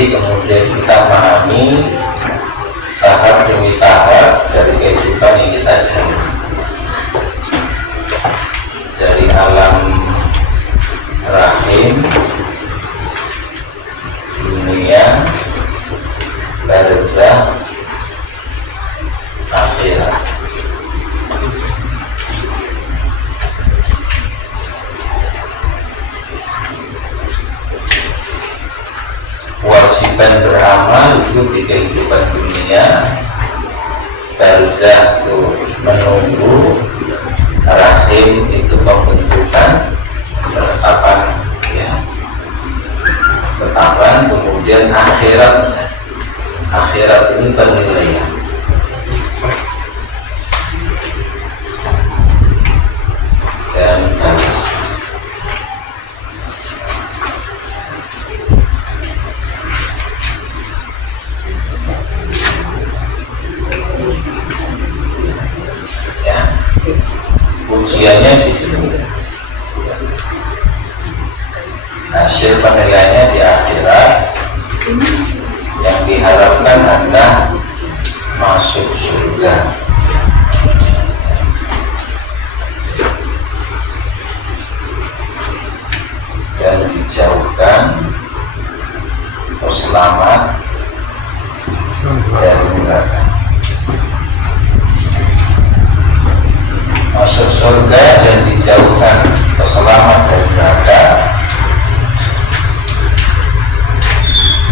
pelajari, kemudian kita pahami tahap demi tahap dari kehidupan yang kita jalani, dari alam rahim, dunia, barzakh, akhirat. Kewajiban beramal itu di kehidupan dunia, barzakh itu menunggu, rahim itu pembentukan, penetapan, ya, penetapan, kemudian akhirat, akhirat ini penilaian. Dan balas. Ujiannya di sini, hasil penilaiannya di akhirat. Yang diharapkan adalah masuk surga, dan dijauhkan atau selamat dari neraka. Masuk surga dan dijauhkan atau selamat dari neraka.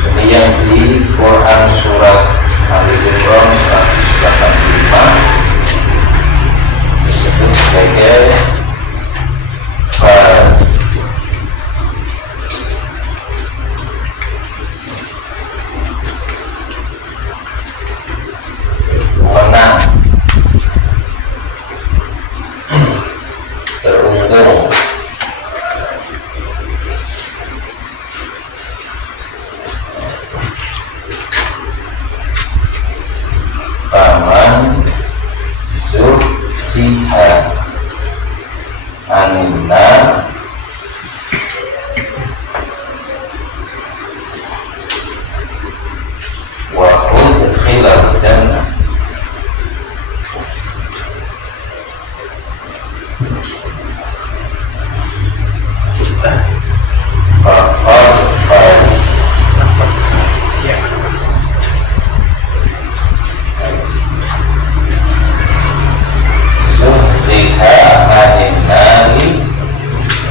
Ini yang di Quran surat Al-Imran 185 disebut sebagai faz. Menang, beruntung. Faman zuhziha 'anil nar wa udkhilal jannah faqad faz. Zuhziha 'anil nari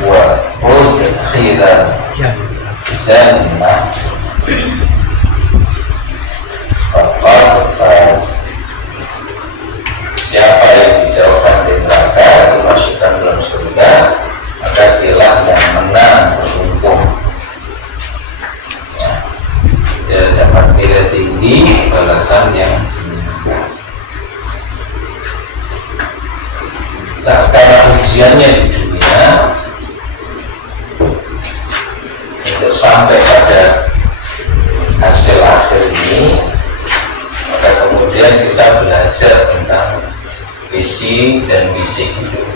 wa udkhilal jannah faqad faz. Siapa yang dijauhkan dari neraka, dimasukkan dalam surga, maka dialah yang menang, beruntung. Ya, dia dapat nilai tinggi, balasan yang menyenangkan. Nah, karena ujiannya di dunia untuk sampai pada hasil akhir ini, maka kemudian kita belajar tentang visi dan misi hidup,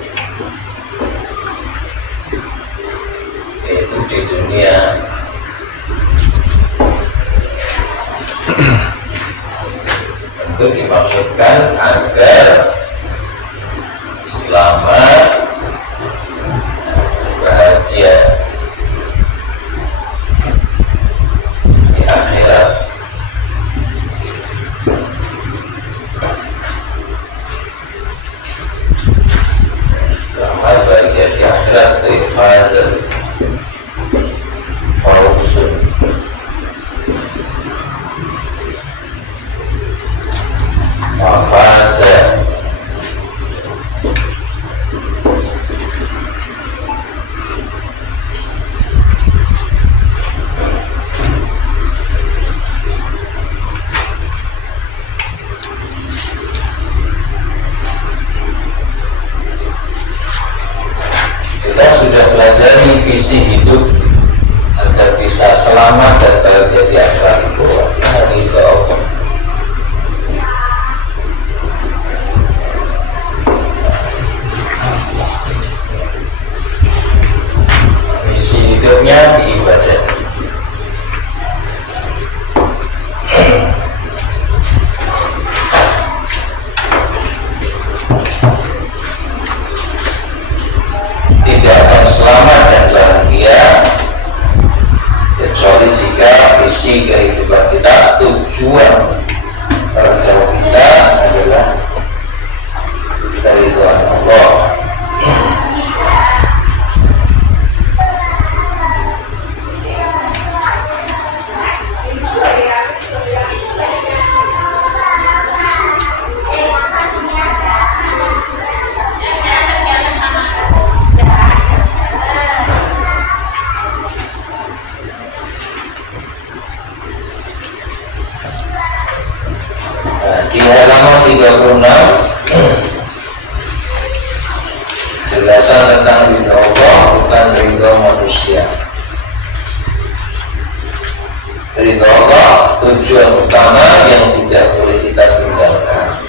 yaitu di dunia. Tentu dimaksudkan agar selamat, bahagia di akhirat. Selamat bahagia di akhirat itu fazah fawzun. Fazah kita sudah pelajari visi hidup agar bisa selamat dan bahagia di akhirat itu hari itu Allah. Visi hidupnya di ibadah. yang selamat dan bahagia, kecuali jika visi kehidupan kita, tujuan terjauh kita adalah dari Tuhan Allah. Di halaman 36 penjelasan tentang ridho Allah, bukan ridho manusia. Ridho Allah tujuan utama yang tidak boleh kita tinggalkan.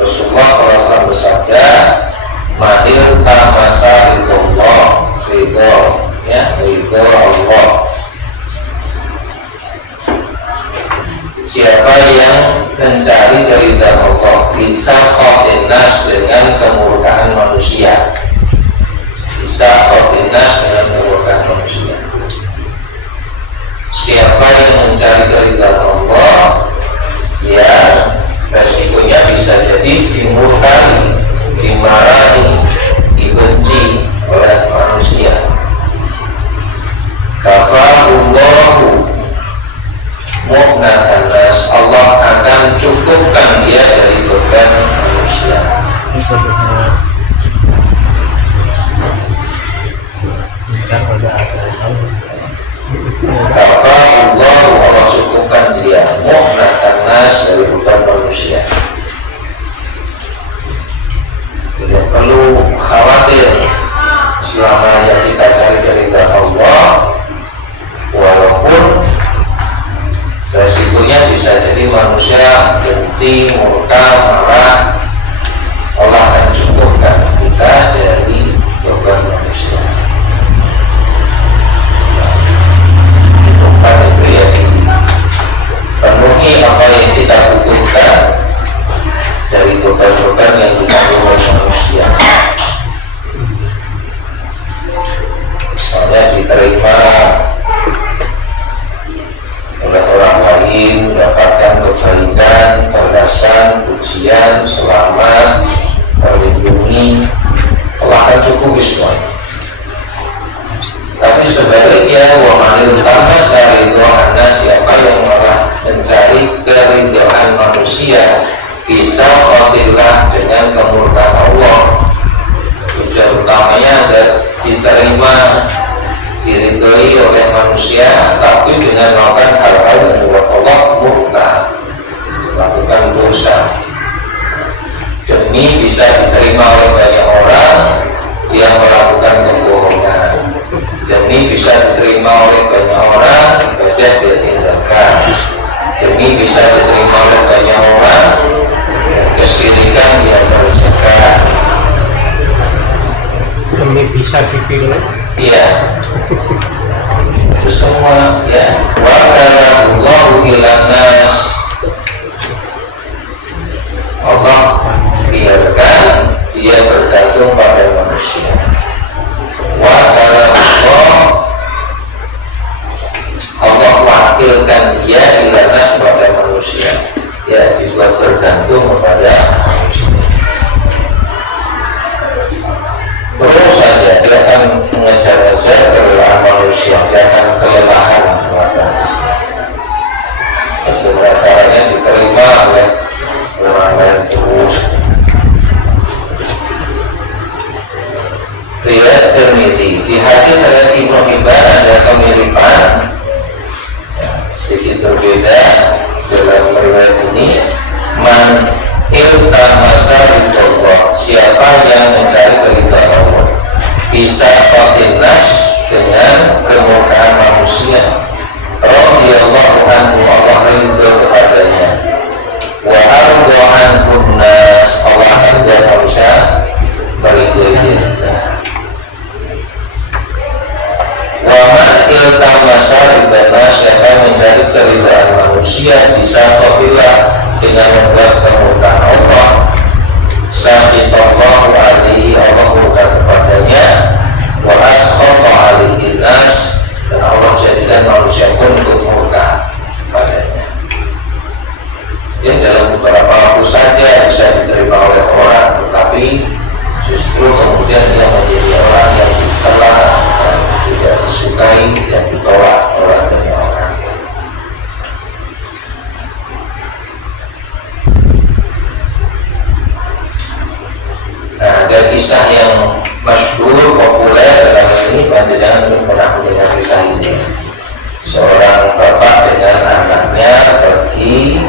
Rasulullah SAW bersabda, "Manil tamasa ridho Allah, ridho Allah." Siapa yang mencari keridhaan Allah bisa khotinas dengan kemurkaan manusia, bisa khotinas dengan kemurkaan manusia. Siapa yang mencari keridhaan Allah, ya resikonya bisa jadi dimurkai, dimarahi, dibenci oleh manusia. Kafahullahu mu'natan nas, Allah akan cukupkan dia dari beban manusia. Kafahullah, Allah cukupkan dia mu'natan nas dari beban manusia. Tidak perlu khawatir selama yang kita cari dari Allah, walaupun resikonya bisa jadi manusia benci, murka, marah. Allah akan cukupkan kita dari beban manusia. Cukupkan itu ya, penuhi apa yang kita butuhkan dari beban-beban yang ditanggung oleh manusia. Misalnya diterima oleh orang lain, mendapatkan kebaikan, balasan, pujian, selamat, terlindungi, Allah akan cukupi semuanya. Tapi sebaliknya, wa manil tamasa ridhoan nas, siapa yang malah mencari keridhaan manusia, bisa khotillah dengan kemurkaan Allah. Tujuan utamanya agar diterima, diridhoi oleh manusia, tapi dengan melakukan hal-hal yang membuat Allah murka, melakukan dosa, demi bisa diterima oleh banyak orang yang melakukan kebohongan, demi bisa diterima oleh banyak orang ibadah dia tinggalkan, demi bisa diterima oleh banyak orang kesirikan dia kerjakan, demi bisa dipilih. Iya, itu semua ya. Wa kalallahu ilan nas, Allah biarkan dia bergantung pada manusia. Wa kalallahu, Allah wakilkan dia ilan nas pada manusia, ya dibuat bergantung kepada manusia. Terus saja dia akan mengejar-ngejar kelelahan manusia, dia akan kelelahan. Bagaimana caranya diterima oleh orang lain terus. Riwayat Tirmidzi, di hadis riwayat Ibnu Hibban ada kemiripan, sedikit berbeda dalam riwayat ini. Man iltamasa ridho, siapa yang mencari keridhaan Allah, bisa khotinas dengan kemurkaan manusia. Radhiyallahu anhu, Allah ridho kepadanya. Wa arda anhu nas, Allah akan buat manusia meridhoi dia. Wa man iltamasa ridho, siapa mencari keridhaan manusia, bisa khotilah dengan membuat kemurkaan Allah. Sahiballahu alaihi, Allah murka kepadanya. disukai dan ditolak oleh banyak orang. Nah, ada kisah yang masyhur populer dalam ini, panjenengan pernah mendengar kisah ini. Seorang bapak dengan anaknya pergi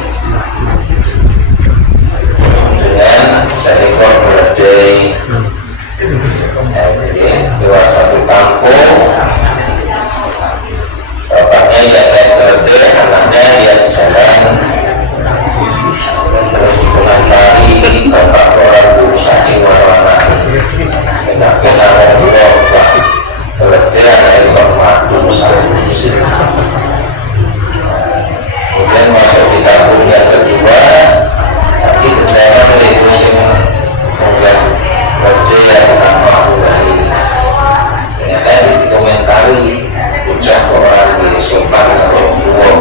dengan seekor keledai. Jadi lewat satu kampung, bapaknya yang naik keledai, anaknya yang jalan. Terus dikomentari bapak orang dulu saking warna-warni. Kena ngobrol pak keledai anak ekor madu misalnya. Kemudian masuk di kampung yang kedua, tapi kendaraan itu sing menggah keledai yang pertama mulai. Ternyata dikomentari ucap orang di sopan atau buang.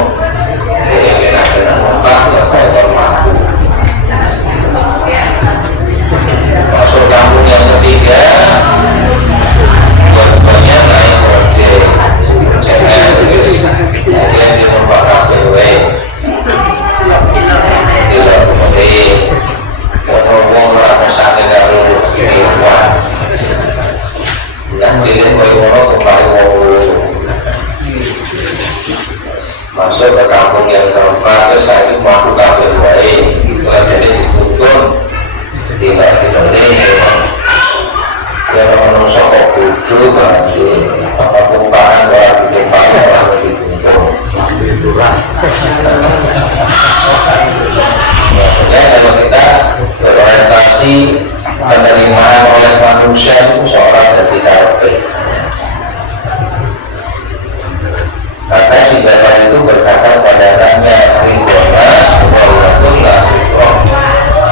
Dia kena numpak nggak ekor madu. Masuk kampung yang ketiga, dua-duanya naik ojek. Jangan kemudian dia numpak KPW. Dia kemudian ngomong orang sakit kalau kehidupan. Nah, jadi orang kembali masuk ke kampung yang keempat, terus saya mampu KPW. Jadi dituntun tidak Indonesia yang menungso kok bujuk apa tumpahan orang ditumpahan orang dituntun maksudnya kalau kita berorientasi penerimaan oleh manusia itu seorang dari karakter. Maka si bapak itu berkata pada anaknya, Ridhonas walaupun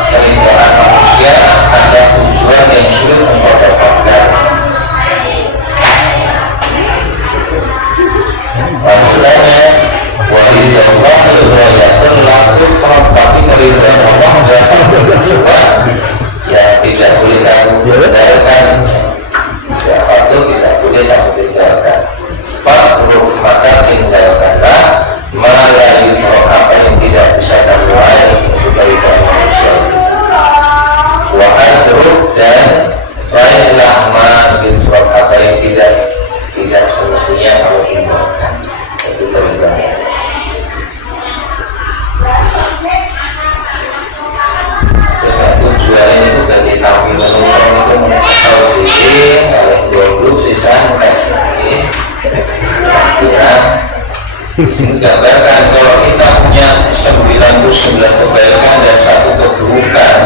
kerinduan manusia ada tujuan yang sulit untuk dapatkan. Maksudnya, walidallah riwayatun lakut tapi kerinduan Allah berasal dari tujuan yang tidak boleh kamu tinggalkan. Ya, itu tidak boleh kamu tinggalkan. Maka tinggalkanlah melalui apa yang tidak bisa kamu raih untuk kerinduan manusia. Wahadruk dan raihlah ma'infrok apa yang tidak semestinya kamu tinggalkan. Itu kerinduan. Terus tujuan ini itu bagi tahu manusia itu mengesal sisi oleh dua sisa lagi. Gambarkan kalau kita punya 99 kebaikan dan 1 keburukan,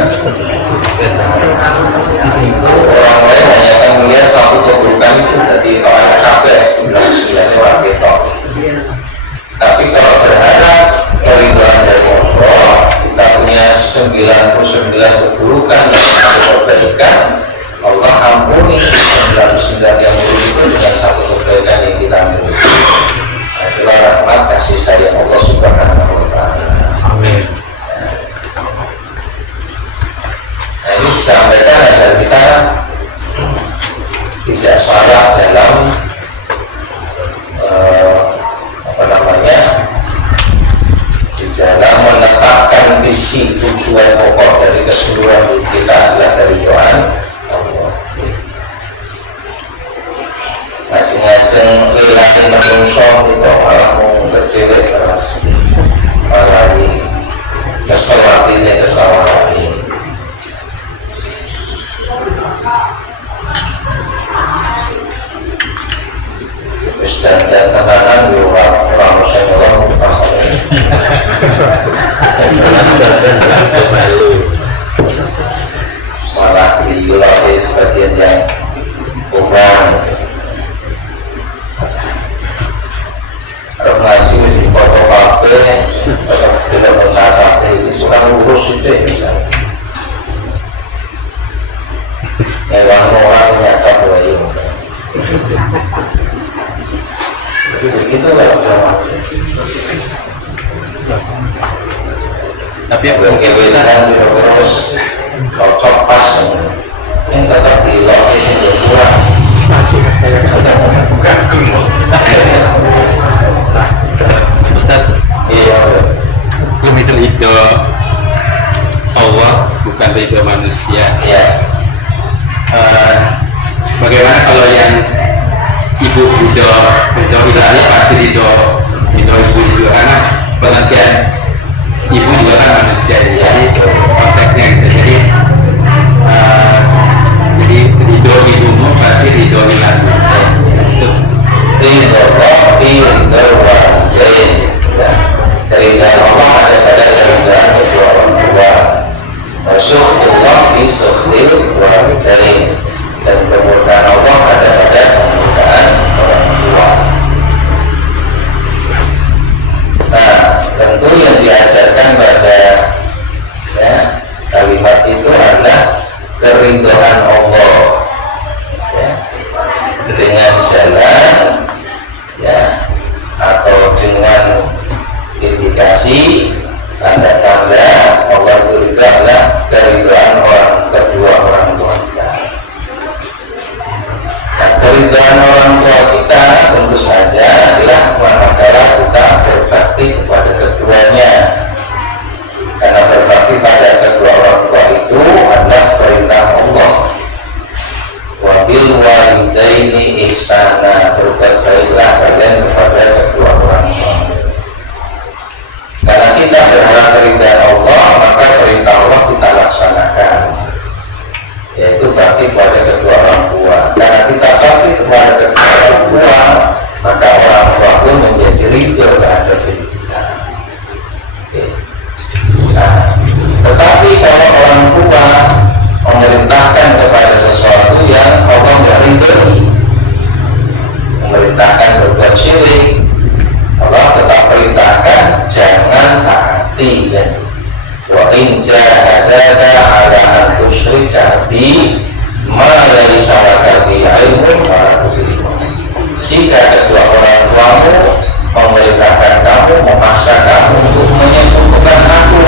itu orang lain hanya akan melihat 1 keburukan itu jadi kalau ada kabar 99 orang betok. Tapi kalau berharap keridhaan dari Allah, kita punya 99 keburukan dan 1 kebaikan, Allah ampuni 99 yang buruk itu dengan 1 kebaikan yang kita miliki. Itulah rahmat kasih sayang Allah Subhanahu wa ta'ala. Amin. Nah, ini disampaikan agar kita tidak salah dalam di dalam menetapkan visi tujuan pokok dari keseluruhan hidup kita adalah dari Tuhan Allah. Ngajeng lilane menungso itu malah mau kecilek keras, malah kesel hatinya kesalahan ini. Dan tenanan di orang Nusa Tenggara pasarnya. Malah diulati sebagian yang kurang. Ngaji mesti foto pape, tidak mencacat ini sudah urus itu misalnya. Hewan orang nyacap lagi. Begitu lah tapi kita kan terus cocok pas yang tetap di lokasi yang kurang. ridho ilahi pasti ridho ibu juga, karena pengertian ibu juga kan manusia, jadi konteksnya gitu. Jadi ridho ibumu pasti ridho ilahi. Itu ridho Allah fi ridho walidain. Keridhaan Allah ada pada keridhaan kedua orang tua. Syukrullah fi syukril walidain. Dan kemurkaan Allah ada pada kemurkaan orang tua. Nah, tentu yang diajarkan pada kalimat itu adalah keridhaan Allah, dengan jalan atau dengan indikasi tanda-tanda Allah itu ridha adalah keridhaan kedua orang tua kita. Nah, keridhaan orang tua kita tentu saja adalah manakala kita berbakti kepada keduanya, karena berbakti pada kedua orang tua itu adalah perintah Allah. Wabil walidaini ihsana, berbuat baiklah kalian kepada kedua orang tua. Karena kita berharap keridhaan Allah, maka perintah Allah kita laksanakan, yaitu bakti kepada kedua orang tua. Karena kita bakti kepada kedua orang tua, maka orang tua pun menjadi ridho terhadap kita. Nah, tetapi kalau orang tua memerintahkan kepada sesuatu yang Allah nggak ridhoi, memerintahkan berbuat syirik, Allah tetap perintahkan jangan taati, ya. Wa in jahadaka ala an tusyrika bi ma laysa laka bihi ilmun fala tuti'huma. Jika kedua orang tuamu memerintahkan kamu, memaksa kamu untuk menyekutukan aku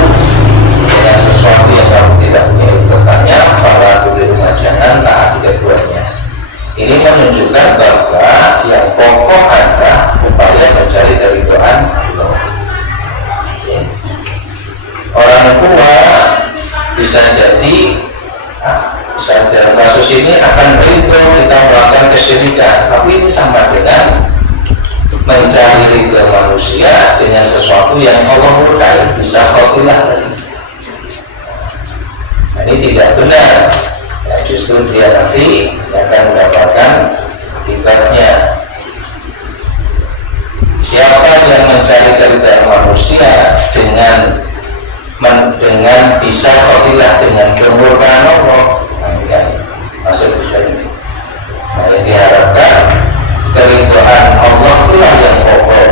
dengan sesuatu yang kamu tidak punya ilmunya, fala tuti'huma, jangan taati keduanya. Ini menunjukkan bahwa yang pokok adalah upaya mencari keridhaan Allah. Orang tua bisa jadi, bisa dalam kasus ini akan ridho kita melakukan kesyirikan, tapi ini sama dengan mencari ridho manusia dengan sesuatu yang Allah murkai, bisa khotilah tadi. Nah, ini tidak benar. Ya, justru dia nanti akan mendapatkan akibatnya. Siapa yang mencari keridhaan manusia dengan bisa khotilah dengan kemurkaan Allah, nah, masuk di sini. Nah, yang diharapkan keridhaan Allah itulah yang pokok.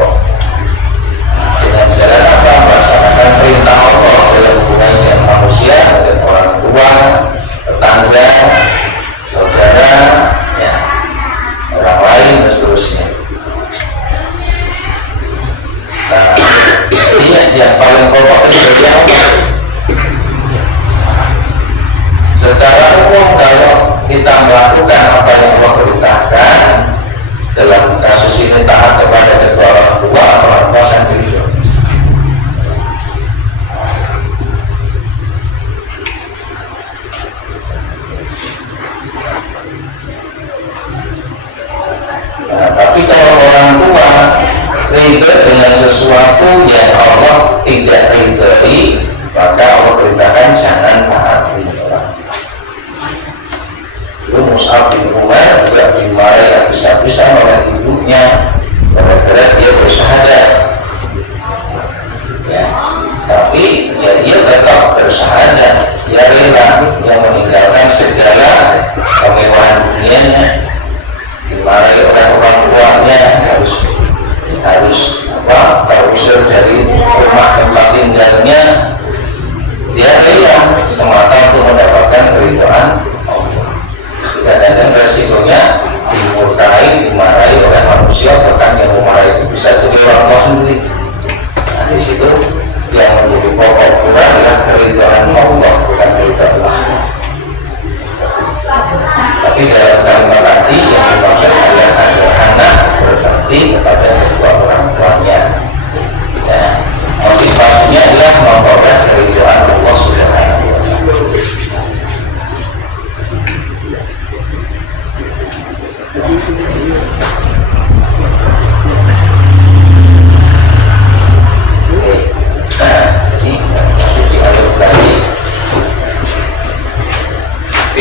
Dengan jalan apa? Melaksanakan perintah Allah dalam hubungan dengan manusia, dengan orang tua, tetangga, saudara, ya, orang lain dan seterusnya. Nah, ini yang paling pokok itu dari Allah. Secara umum kalau kita melakukan apa yang Allah perintahkan, dalam kasus ini taat kepada kedua orang tua akan ridho. Nah, tapi kalau orang tua ridho dengan sesuatu yang Allah tidak ridhoi, maka Allah perintahkan jangan taati. Dulu Mus'ab bin Umair juga dimarahi habis-habisan oleh ibunya gara-gara dia bersyahadat. Ya, tapi ya dia tetap bersyahadat, dia rela, dia meninggalkan segala kemewahan dunianya, dimarahi oleh orang tuanya, harus terusir dari rumah tempat tinggalnya. Dia rela semata untuk mendapatkan keridhaan Allah. Kadang-kadang resikonya dimurkai, dimarahi oleh manusia, bahkan yang memarahi itu bisa jadi orang tua sendiri. Nah, di situ yang menjadi pokok pula adalah keridhaan Allah, bukan keridhaan Allah. Tapi dalam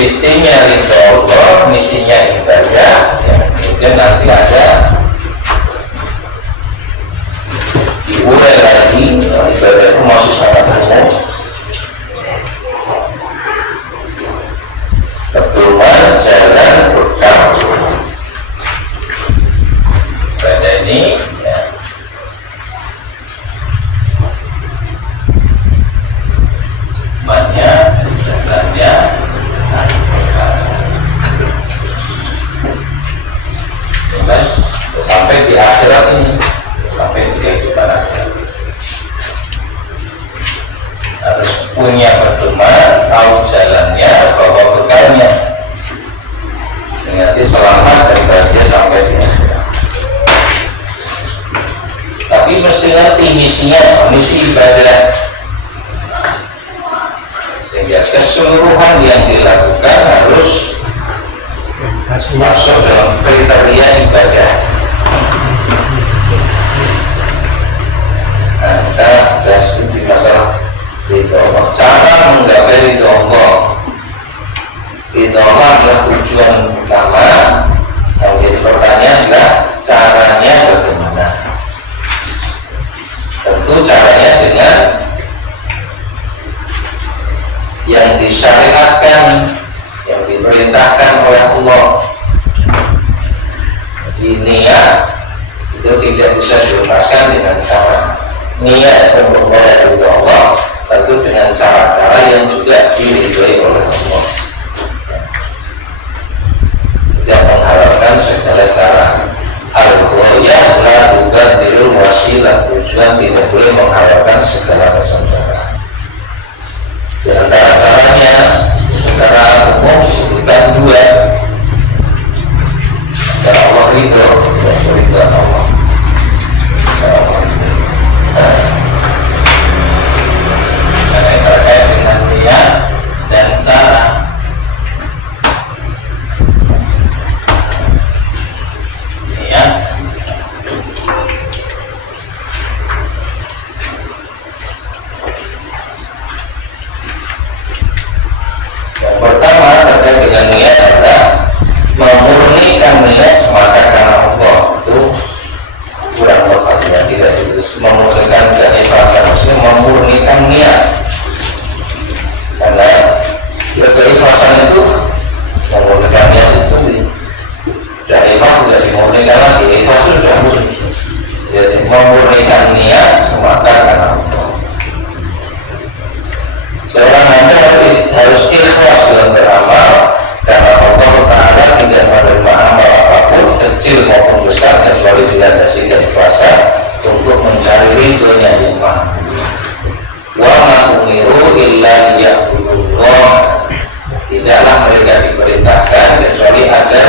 visinya ridho Allah, misinya ibadah, ya, kemudian nanti ada diurai lagi. Ibadah itu masih sangat umum, pedoman jalan bekal pada ini, ya. Banyak jalannya jelas sampai di akhirat ini, sampai di kehidupan akhirat harus punya pedoman, tahu jalannya, bawa bekalnya sehingga dia selamat dan bahagia sampai di akhirat. Tapi mesti ngerti misinya, misi ibadah, sehingga keseluruhan yang dilakukan harus masuk dalam kriteria ibadah. Nah, kita jelas di masalah ridho Allah. Cara menggapai ridho Allah, ridho Allah adalah tujuan utama. Yang jadi pertanyaan adalah caranya bagaimana? Tentu caranya dengan yang disyariatkan, yang diperintahkan oleh Allah. Di niat itu tidak bisa dilepaskan dengan cara niat untuk meraih ridho Allah, tentu dengan cara-cara yang juga diridhoi oleh Allah. Tidak menghalalkan segala cara. Al-Ghayah la tubadilul wasilah, tujuan tidak boleh menghalalkan segala macam cara. Di antara caranya secara umum disebutkan dua. Cara Allah ridho dan ridho Allah. Yang terkait dengan niat dan cara. Niat yang pertama terkait dengan niat adalah memurnikan niat semata karena Allah. Itu kurang tepatnya, tidak memurnikan keikhlasan, maksudnya memurnikan niat. Karena keikhlasan itu memurnikan niat itu sendiri. Sudah ikhlas sudah dimurnikan lagi, ikhlas itu sudah murni. Jadi memurnikan niat semata karena Allah. Seorang hamba harus ikhlas dalam beramal karena Allah Ta'ala tidak menerima amal apapun, kecil maupun besar, kecuali dilandasi keikhlasan untuk mencari ridhonya yang maha. Wa ma umiru illa liya'budullah, tidaklah mereka diperintahkan kecuali agar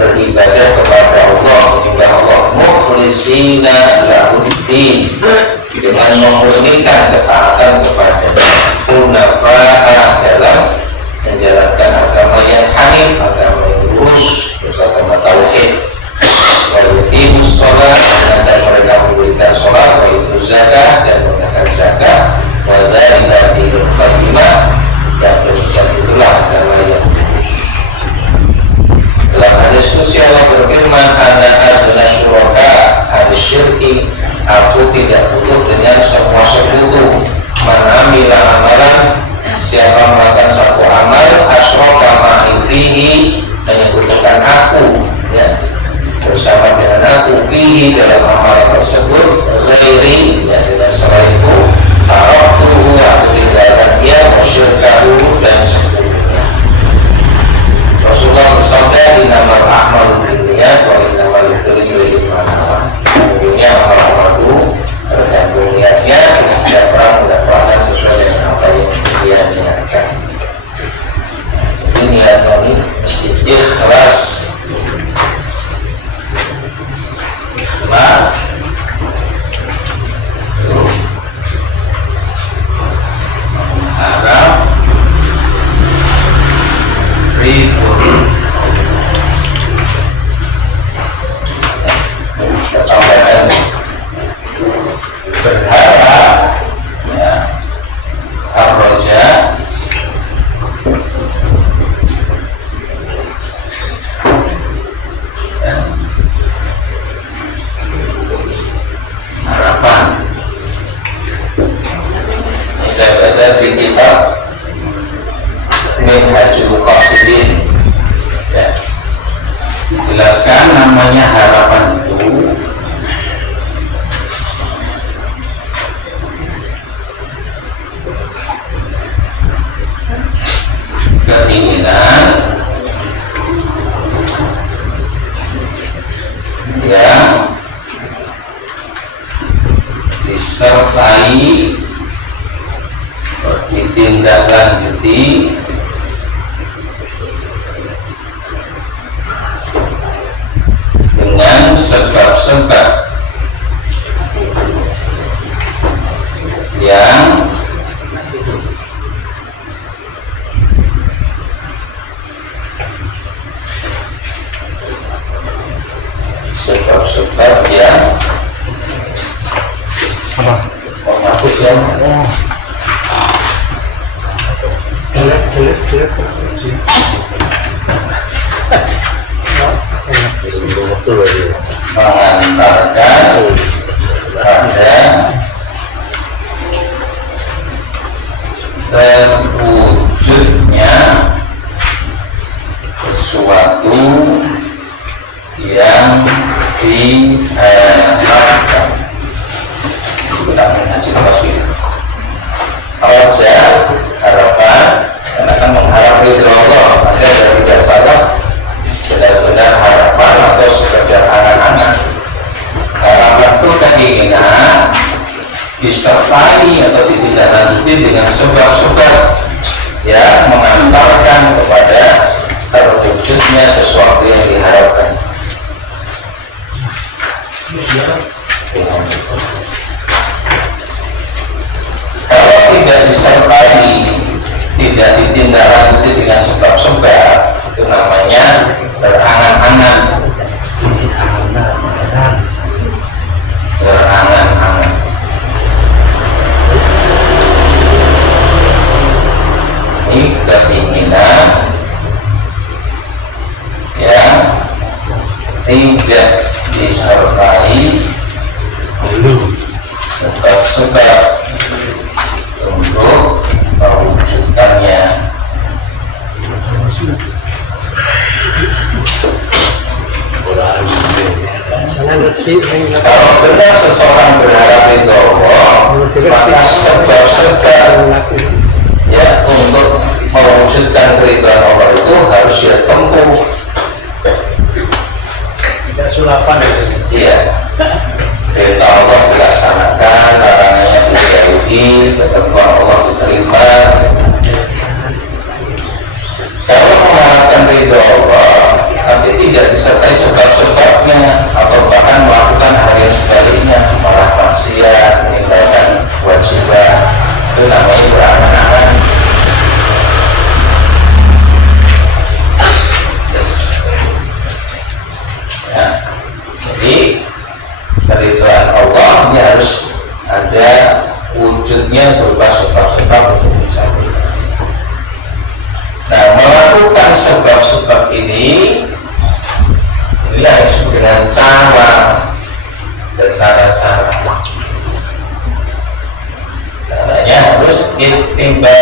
beribadah kepada Allah, menyembah Allah, mukhlishina lahuddin, dengan memurnikan ketaatan kepada hunafa'a dalam menjalankan agama yang hanif, agama yang lurus, agama tauhid. Wa yuqimus shalah, dan mereka mendirikan salat, wa yutuz zakah, dan menunaikan zakat, wa dzalika dinul qayyimah, dan demikian itulah agama yang lurus. Dalam hadis qudsi Allah berfirman, ana azna syuraka hadis syirki, aku tidak butuh dengan semua sekutu. Man amila amalan, siapa melakukan satu amal, asyraka ma'i fihi, menyekutukan aku, ya, bersama dengan aku, fihi dalam amal tersebut, ghairi, ya, dengan selainku, taraktuhu, aku tinggalkan dia, musyirkahu, dan sekutunya. Rasulullah bersabda, innamal a'malu binniyat wa innamal likulli imrin ma nawa. Sesungguhnya amal-amal itu tergantung niatnya, setiap orang mendapatkan sesuai dengan apa yang dia niatkan. Jadi niat ini mesti ikhlas. Ikhlas itu mengharap ridho. Dijelaskan namanya harapan itu keinginan yang disertai ditindaklanjuti dengan sebab-sebab yang Apa? mengaku yang Jelas. mengantarkan pada terwujudnya sesuatu yang diharapkan. Kita mengantisipasi saja harapan, karena kan mengharap ridho Allah. Ada yang tidak salah benar-benar harapan atau sekedar angan-angan. Harapan itu keinginan disertai atau ditindaklanjuti dengan sebab-sebab yang mengantarkan kepada terwujudnya sesuatu yang diharapkan. Kalau tidak disertai, tidak ditindaklanjuti dengan sebab-sebab, itu namanya berangan-angan. Berangan-angan. Ini keinginan yang tidak disertai sebab-sebab untuk mewujudkannya. Kalau benar seseorang berharap ridho Allah, maka sebab-sebab ya untuk mewujudkan keridhaan Allah itu harus dia tempuh. Tidak sulapan itu. Iya. Perintah Allah dilaksanakan, larangannya dijauhi, ketentuan Allah diterima. Kalau mengharapkan ridho Allah, tapi tidak disertai sebab-sebabnya, atau bahkan melakukan hal yang sebaliknya, malah maksiat, meninggalkan kewajiban, itu namanya berangan-angan. Ya. Jadi keridhaan Allah ini harus ada wujudnya berupa sebab-sebab untuk mencapai. Nah, melakukan sebab-sebab ini inilah yang disebut dengan cara dan cara-cara. Caranya harus ittiba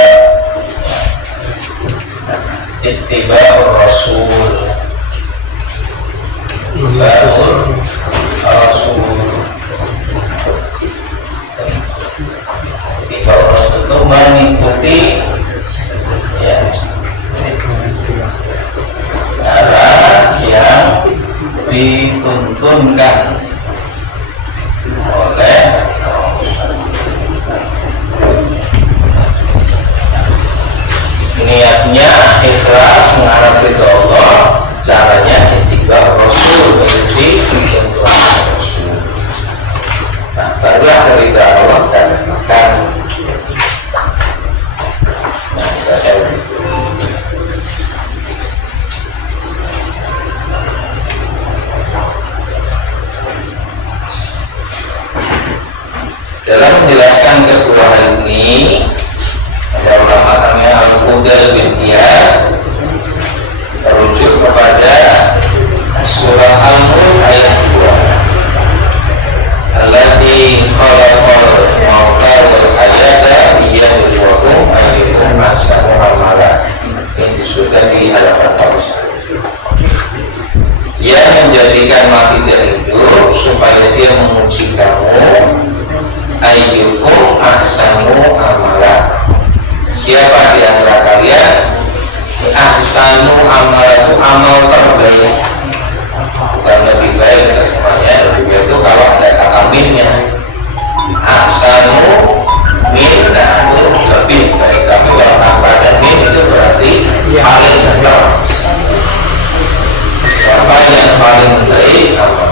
Rasul. Rasul itu mengikuti ya cara yang dituntunkan oleh niatnya ikhlas mengharap ridho Allah, caranya ittiba Rasul, mengikuti tuntunan Rasul. Nah, barulah keridhaan Allah dan saya dalam menjelaskan kedua hal ini, ada ulama namanya Al-Fudal bin Iyad merujuk kepada surah Al-Mulk ayat 2, allati khalaqal mauta wal hayata liyabluwakum ayyukum ahsanu amala, yang disebutkan di halaman 1. Dia menjadikan mati dari hidup supaya dia menguji kamu. Ayyukum ahsanu amala. Siapa di antara kalian ahsanu amala, itu amal terbaik, bukan lebih baik semuanya. Lebih baik itu kalau ada kata minnya. Ahsanu min, nah itu lebih baik. Tapi kalau tanpa ada min itu berarti paling benar. Siapa yang paling baik amal?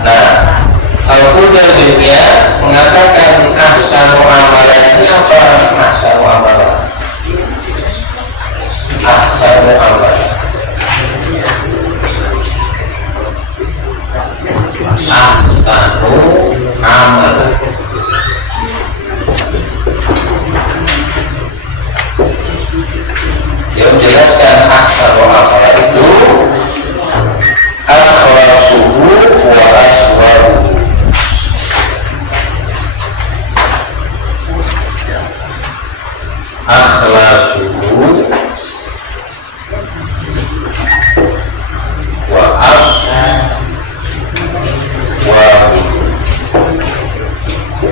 Nah, Al-Fudal bin Iyad mengatakan ahsanu amalan ini apa? Ahsanu amalan, ahsanu amalan, ahsanu amalan. Dia menjelaskan ahsanu amalan itu akhlasuhu wa aswaruhu. Akhlasuhu wa aswaruhu.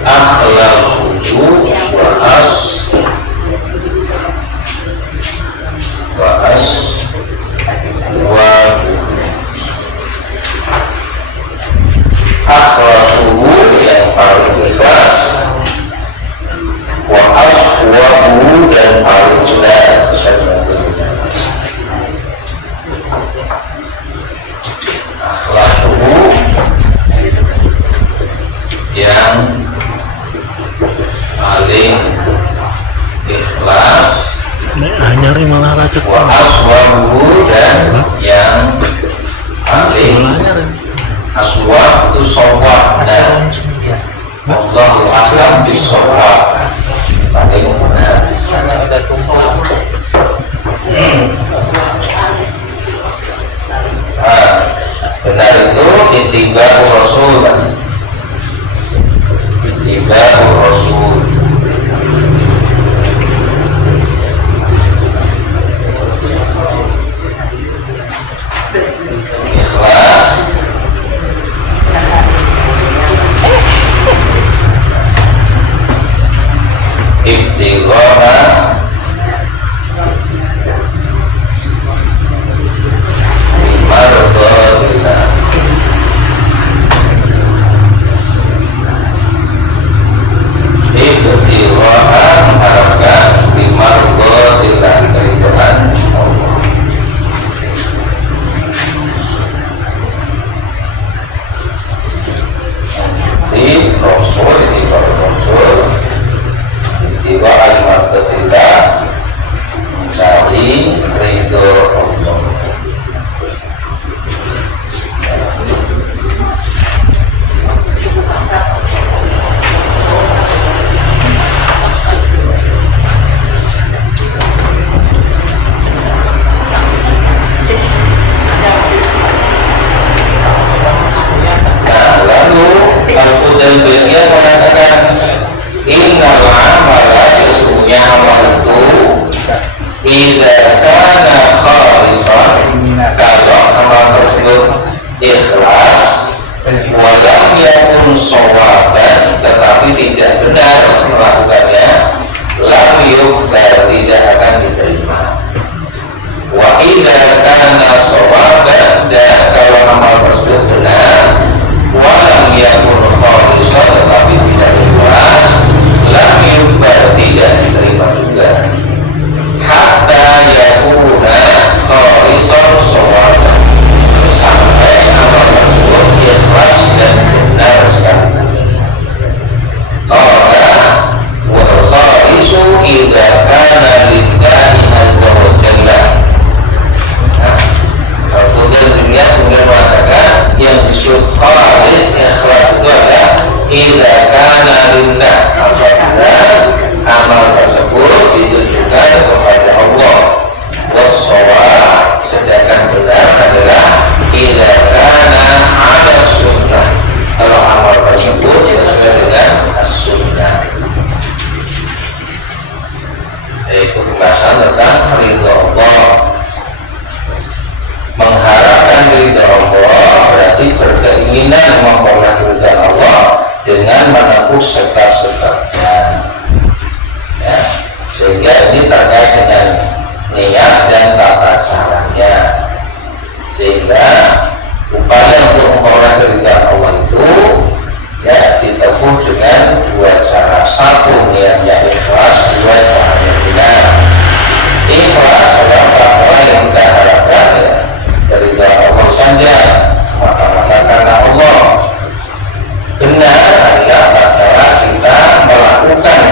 Akhlasuhu wa aswaruhu. Akhlasuhu yang paling ikhlas, wa aswabuhu dan paling benar sesuai. Akhlasuhu yang paling ikhlas, nyari malah racet. wa aswabuhu dan yang paling aswab itu sawab. Nah, Allahu a'lam bis-shawab. Paling benar. Benar itu ittiba'ur rasul. Ittiba'ur rasul. Ikhlas, ibtighara mardhatillah. Ibtighara mengharapkan mardhatillah, keridhaan Allah. Di Rasul, di Rasul, tiba al-martatillah, mencari ridho Allah. Nah, lalu Al-Fudal bin Iyad mengatakan innal amala, sesungguhnya amal itu idza kana khalisan, kalau amal tersebut ikhlas, walam yakun shawaban, tetapi tidak benar melakukannya, lam yuqbal, tidak akan diterima. Wa idza kana shawaban, dan kalau amal tersebut benar, walam yakun khalisan, tetapi tidak ikhlas, lam yuqbal, tidak diterima juga. Hatta yakun pembahasan tentang ridho Allah. Mengharapkan ridho Allah berarti berkeinginan memperoleh ridho Allah dengan menempuh sebab-sebabnya. Ya, sehingga ini terkait dengan niat dan tata caranya. Sehingga upaya untuk memperoleh keridhaan Allah itu ya ditempuh dengan dua cara. Satu, niatnya ikhlas. Dua, caranya benar. Ikhlas adalah perkara yang kita harapkan ya keridhaan Allah saja, semata-mata karena Allah. Benar adalah perkara kita melakukan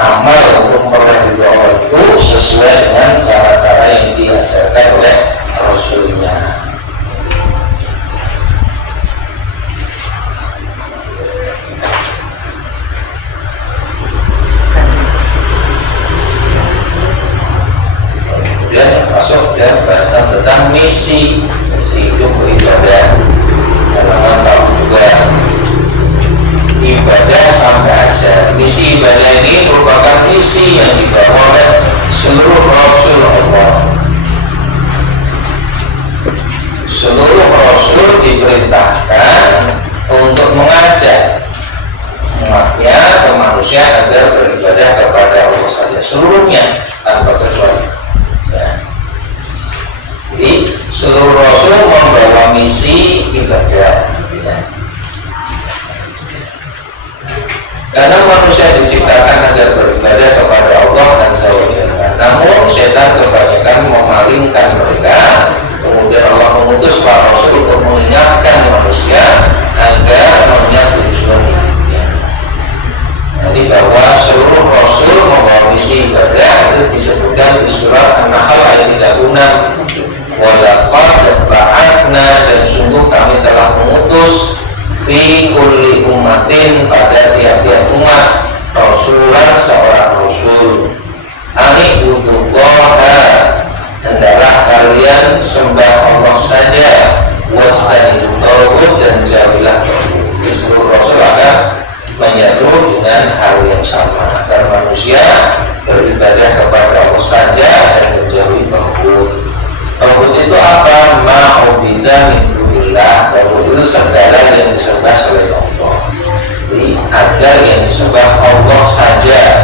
amal untuk memperoleh ridho Allah itu sesuai dengan cara-cara yang diajarkan oleh Rasulnya. Kemudian masuk dan bahasan tentang misi hidup beribadah. Halaman 42. Ibadah sampai aja. Misi ibadah ini merupakan misi yang dibawa oleh seluruh Rasul Allah. Seluruh Rasul diperintahkan untuk mengajak umatnya atau manusia agar beribadah kepada Allah saja, seluruhnya tanpa kecuali. Ya. Jadi seluruh Rasul membawa misi ibadah. Ya. Karena manusia diciptakan agar beribadah kepada Allah Azza wa Jalla. Namun setan kebanyakan memalingkan mereka. Kemudian Allah mengutus para Rasul untuk mengingatkan manusia agar mengingat tujuan hidupnya. Jadi bahwa seluruh Rasul membawa misi ibadah itu disebutkan di surat An-Nahl ayat 36. Walaqad ba'atsna, dan sungguh kami telah mengutus fi kulli ummatin, pada tiap-tiap umat, rasulan, seorang rasul. Ani'budullaha, hendaklah kalian sembah Allah saja, wastanibu tauhid, dan jauhilah tauhid. Seluruh rasul akan menyeru dengan hal yang sama, agar manusia beribadah kepada Allah saja dan menjauhi tauhid. Tauhid itu apa? Ma'ubidah min dunillah. Tauhid itu segala yang disembah selain Allah. Jadi agar yang disembah Allah saja,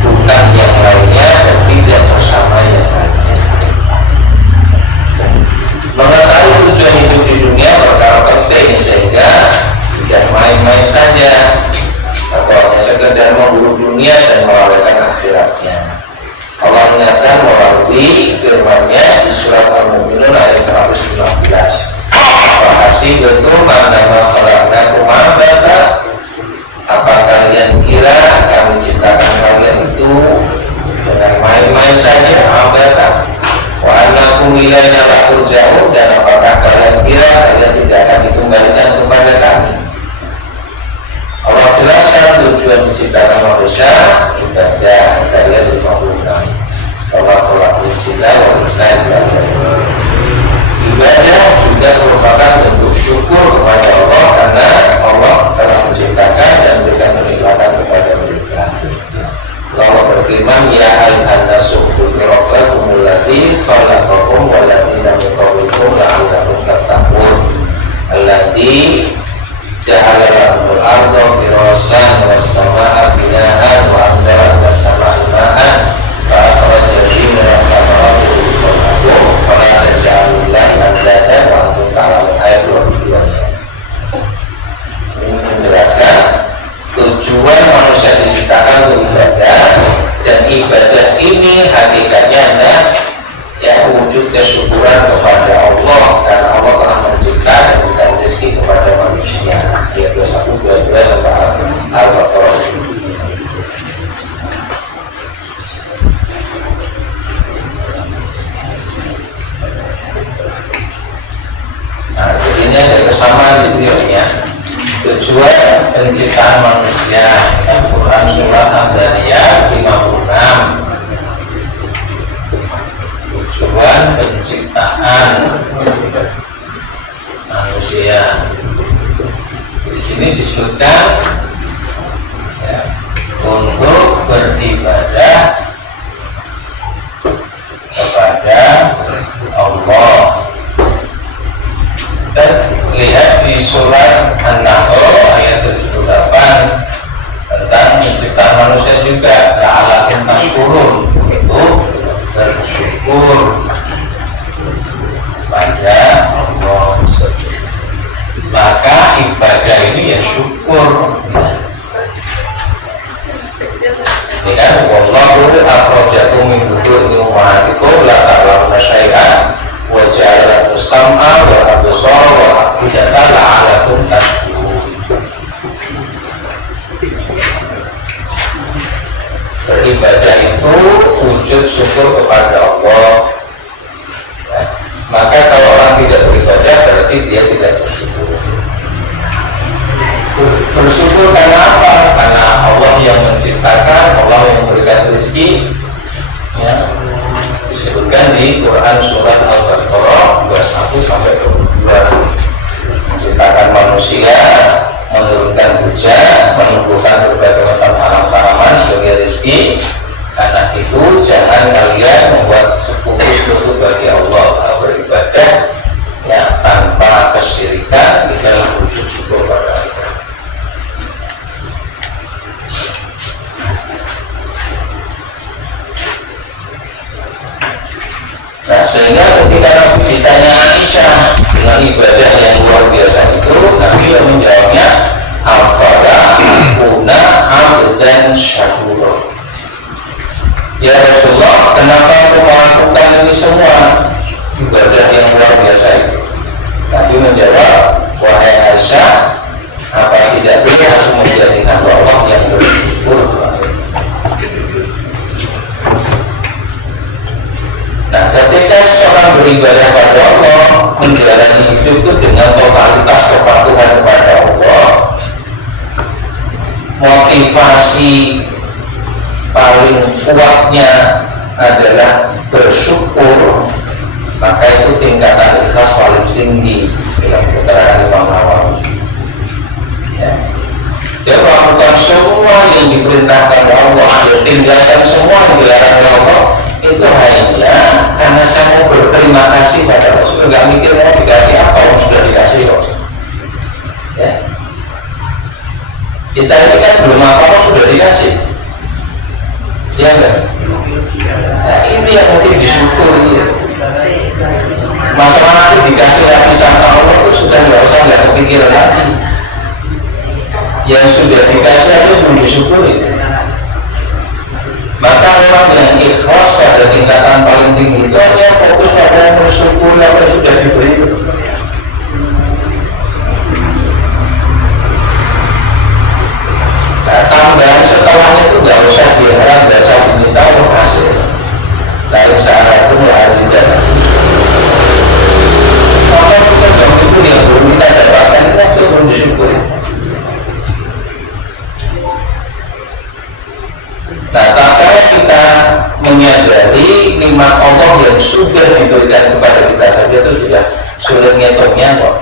bukan yang lainnya, dan tidak bersama yang lainnya. Mengetahui tujuan hidup di dunia perkara penting, sehingga tidak main-main saja atau hanya sekedar memburu dunia dan melalaikan akhiratnya. Allah ingatkan melalui firman-Nya di surat Al-Mu'minun ayat 115. Fahasibtum annama khalaqnakum abata, apa kalian kira kami ciptakan kalian itu dengan main-main saja, abata? Wa annakum ilaina la turja'un, dan apakah kalian kira kalian tidak akan dikembalikan kepada kami? Allah jelaskan tujuan diciptakan manusia ibadah dari 56. Allah khalaqal jinna wal insa ibadah juga merupakan bentuk syukur kepada Allah karena Allah telah menciptakan dan memberikan kenikmatan kepada mereka. Allah berfirman, ya ayyuhan-nasu u'budu rabbakumul ladzi khalaqakum wal ladzina min qablikum la'allakum tattaqun alladzi ja'ala lakumul arda firasyan was samaa'a binaan wa anzala minas samaa'i ma'an fa akhraja bihi minat thamarati rizqan lakum fala taj'alu lillahi andadan wa antum ta'lamun. Ayat 22. Ini menjelaskan tujuan manusia diciptakan untuk ibadah, dan ibadah ini hakikatnya adalah ya wujud kesyukuran kepada Allah karena Allah telah menciptakan dan memberikan rezeki kepada manusia. Ayat 21, 22 sampai Al-Baqarah. Nah, jadinya ada kesamaan di sini ya. Tujuan penciptaan manusia, Al-Quran surat Al-Zariyat 56. Tujuan penciptaan manusia di sini disebutkan ya, untuk beribadah kepada Allah. Dan lihat di surat An-Nahl ayat 78 tentang penciptaan manusia juga, la'alakum tashkurun, itu bersyukur pada Allah. Maka ibadah ini ya syukur. Ini kan wallahu akhrajakum min butuni ummahatikum la ta'lamuna syai'an wa ja'ala as-sam'a wal absara wal afidata la'alakum tashkurun. Beribadah itu wujud syukur kepada Allah. Maka kalau orang tidak beribadah berarti dia tidak bersyukur. Bersyukur karena apa? Karena Allah yang menciptakan, Allah yang memberikan rezeki. Ya, disebutkan di Quran surat Al-Baqarah 21-22. Menciptakan manusia, menurunkan hujan, menumbuhkan berbagai macam tanaman sebagai rezeki. Karena itu jangan kalian membuat sekutu-sekutu bagi Allah. Beribadah ya tanpa kesyirikan di dalam wujud syukur pada Allah. Nah, sehingga ketika Nabi ditanya Aisyah dengan ibadah yang luar biasa itu, Nabi yang menjawabnya afala kuna abdan syakur. Ya Rasulullah, kenapa aku melakukan ini semua ibadah yang luar biasa itu? Nabi menjawab, wahai Aisyah, apa tidak boleh aku menjadikan Allah yang bersyukur? Nah, ketika seorang beribadah pada Allah, menjalani hidup itu dengan totalitas kepatuhan kepada Allah, motivasi paling kuatnya adalah bersyukur, maka itu tingkatan ikhlas paling tinggi dalam keterangan Imam Nawawi. Ya. Dia melakukan semua yang diperintahkan Allah, dia tinggalkan semua yang dilarang Allah, itu hanya karena saya mau berterima kasih pada Allah. Sudah nggak mikir mau dikasih apa, sudah dikasih kok. Ya. Kita ini kan belum apa-apa sudah dikasih. Ya kan? Nah, ini yang nanti disyukuri. Masalah nanti dikasih lagi sama Allah itu sudah nggak kepikiran lagi. Yang sudah dikasih itu belum disyukuri. Maka orang yang ikhlas pada tingkatan paling tinggi itu hanya fokus pada bersyukur apa yang sudah diberi itu. Nah, tambahan setelahnya itu nggak usah diharap, nggak usah diminta untuk hasil. Lalu searah itu hasil dan maka kita bersyukur yang belum kita dapatkan itu aja belum disyukuri. Nah, tatkala kita menyadari nikmat Allah yang sudah diberikan kepada kita saja itu sudah sulit ngitungnya kok.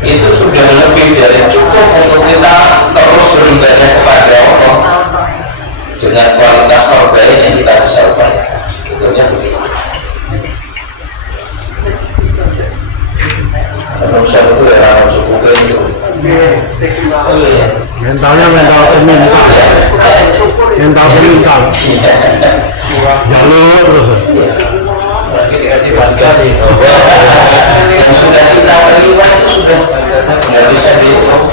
Itu sudah lebih dari cukup untuk kita terus beribadah kepada Allah dengan kualitas terbaik yang kita bisa upayakan. Sebetulnya begitu. Menurut saya itu ya cukup itu. Mentalnya mental pemintal. Mental pemintal. Jalur terus. Yang sudah kita terima itu sudah nggak bisa dihitung.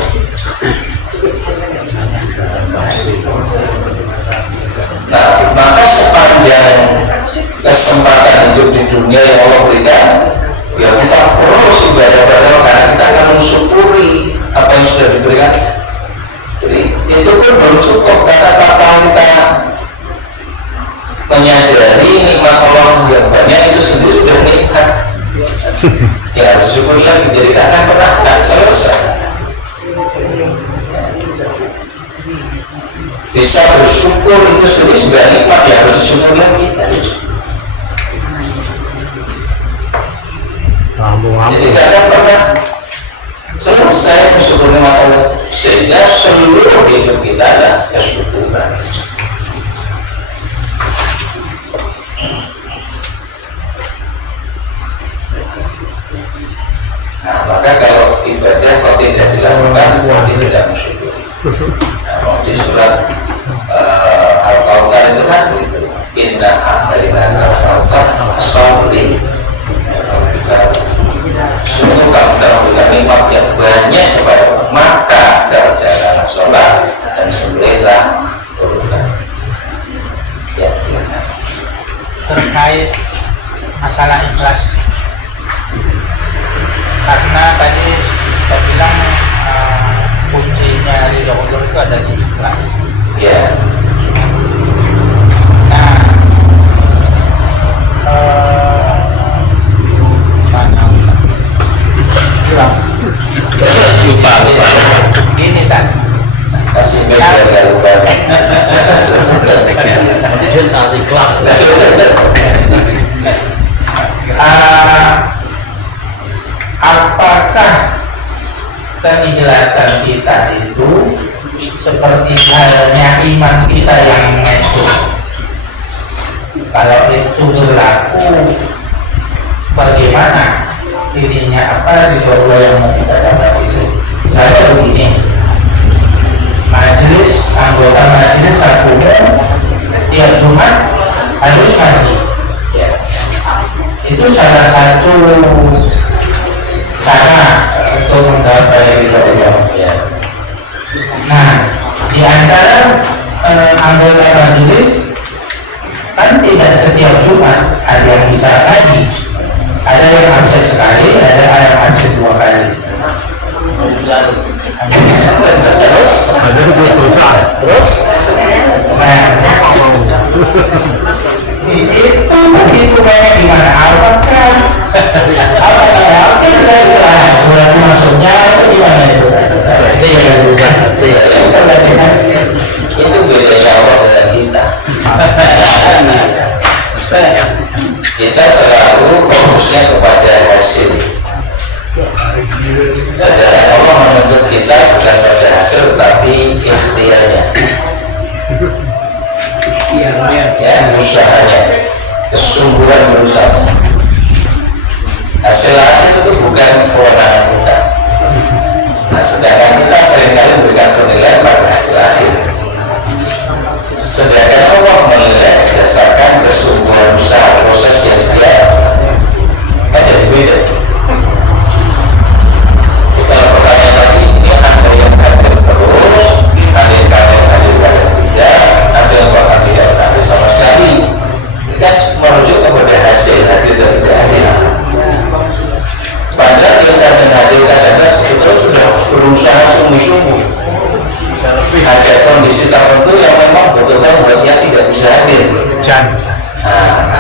Nah, maka sepanjang kesempatan hidup di dunia yang Allah berikan, ya kita terus ibadah pada Allah karena kita akan mensyukuri apa yang sudah diberikan. Jadi itu pun belum cukup karena tanpa kita menyadari nikmat Allah yang banyak itu sendiri sudah nikmat. Ya harus syukur lagi, jadi tak akan pernah tak selesai. Bisa bersyukur itu sendiri sudah nikmat, ya harus syukur lagi. Jadi tak akan pernah selesai bersyukur nikmat Allah, sehingga seluruh hidup kita adalah kesyukuran. maka kalau ibadah kalau tidak dilakukan berarti tidak mensyukuri. Nah, di surat Al-Kautsar itu kan begitu, inna a'tainaka al-kautsar sholli, sungguh kamu telah memberikan nikmat yang banyak kepada maka kerjakanlah sholat dan sembelihlah kurban. Ya, terkait masalah ikhlas, karena tadi saya bilang kuncinya ridho Allah itu ada di ikhlas. ya, Nah, lupa gini kan, kasih biar gak lupa. Cinta ikhlas. Apakah keikhlasan kita itu seperti halnya iman kita yang itu? Kalau itu berlaku, bagaimana dirinya apa di Allah yang mau kita dapat itu? Saya begini, majelis, anggota majelis satu tiap Jumat harus ngaji. Ya, Itu salah satu cara untuk menggapai ridho Allah. ya, Nah, di antara anggota majelis kan tidak setiap Jumat ada yang bisa ngaji, ada yang absen sekali, ada yang absen 2 kali. Terus, Ada itu susah. terus, nah, itu begitu banyak gimana? Apakah saya jelas surat masuknya itu gimana itu? itu bedanya Allah dengan kita. Kita selalu fokusnya kepada hasil. Sedangkan Allah menuntut kita bukan pada hasil tapi ikhtiarnya, ya, usahanya, kesungguhan berusaha. Hasil akhir itu bukan kewenangan kita. Nah, sedangkan kita seringkali memberikan penilaian pada hasil akhir. Sedangkan Allah menilai berdasarkan kesungguhan usaha proses yang dia ada beda. Kalau pertanyaan tadi ini ada yang hadir terus, ada yang hadir tidak, ada yang bahkan tidak hadir sama sekali. Ini kan merujuk kepada hasil hadir dan tidak hadir. Padahal kita menghadirkan adalah sebetulnya sudah berusaha sungguh-sungguh. Ada kondisi tertentu yang memang betul-betul buatnya tidak bisa hadir. Nah,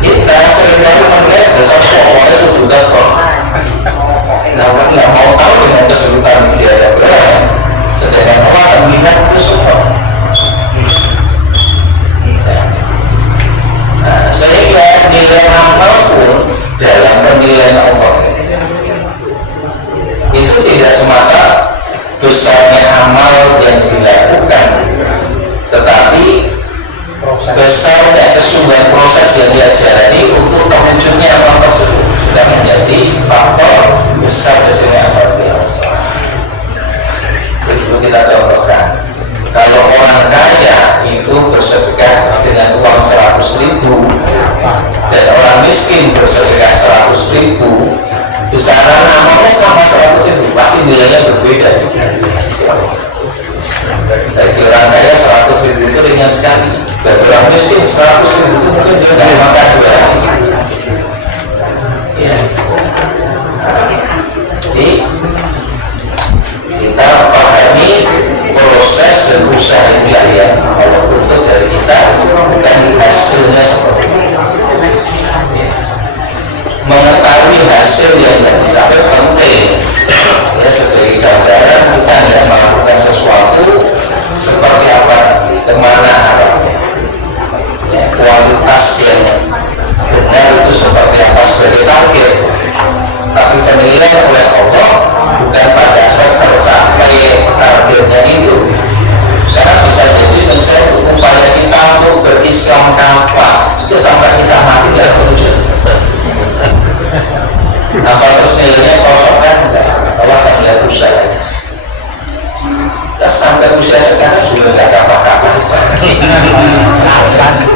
kita seringkali melihat dasar pokoknya itu sudah kok. Namun nggak mau tahu dengan kesulitan dia ada berapa. Sedangkan Allah akan melihat itu semua. Nah, sehingga nilai amal pun dalam penilaian Allah itu tidak semata besarnya amal yang dilakukan, tetapi besarnya kesungguhan proses yang dia jalani untuk terwujudnya amal tersebut sudah menjadi faktor besar hasilnya amal biasa. Begitu kita contohkan, kalau orang kaya itu bersedekah dengan uang 100.000 dan orang miskin bersedekah 100.000, besaran amalnya sama 100.000, pasti nilainya berbeda. Bagi orang kaya 100.000 itu ringan sekali, bagi orang miskin 100.000 itu mungkin dia tidak makan 2 hari. Ya. Jadi kita pahami proses dan usaha yang Allah tuntut dari kita, bukan hasilnya seperti itu. Mengetahui hasil yang dicapai penting, ya, sebagai gambaran kita tidak melakukan sesuatu seperti apa nanti, kemana arahnya, ya, kualitas yang benar itu seperti apa sebagai target. Tapi penilaian oleh Allah bukan pada saat tercapai targetnya itu, karena bisa jadi misalnya upaya kita untuk berislam kafah itu sampai kita mati tidak terwujud. Apa terus Kapan?